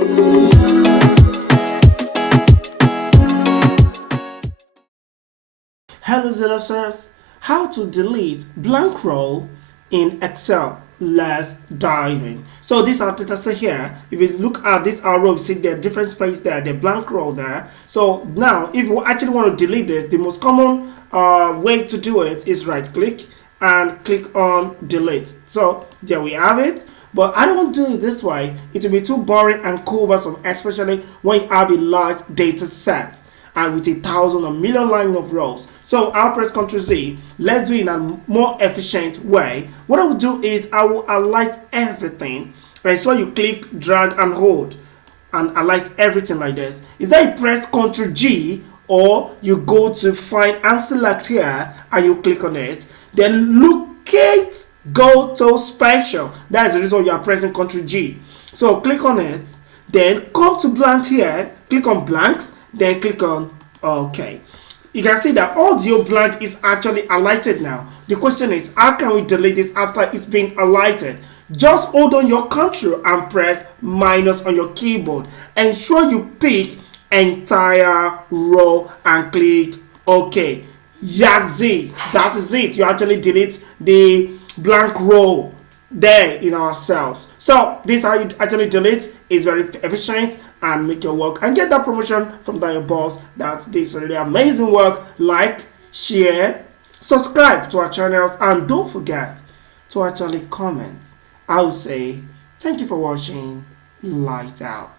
Hello Xellux, how to delete blank row in Excel. Let's dive in. So this our data set here. If you look at this arrow, you see the different space there, the blank row there. So now if you actually want to delete this, the most common way to do it is right click and click on delete. So there we have it. But I don't want to do it this way. It will be too boring and cumbersome, especially when you have a large data set and with 1,000 or million line of rows. So I'll press Ctrl Z. Let's do it in a more efficient way. What I will do is I will highlight everything. Ensure you click, drag and hold and highlight everything like this. Is that you press Ctrl G or you go to find and select here and you click on it. Then locate go to special. That is the reason you are pressing Ctrl G. So click on it. Then come to blank here. Click on blanks. Then click on OK. You can see that audio blank is actually highlighted now. The question is, how can we delete this after it's been highlighted? Just hold on your Ctrl and press minus on your keyboard. Ensure you pick entire row and click OK. Yaxi, that is it. You actually delete the blank row there in our cells. So this is how you actually delete. Is very efficient and make your work and get that promotion from your boss. That's this really amazing work. Like, share, subscribe to our channels, and don't forget to actually comment. I will say thank you for watching. Light out.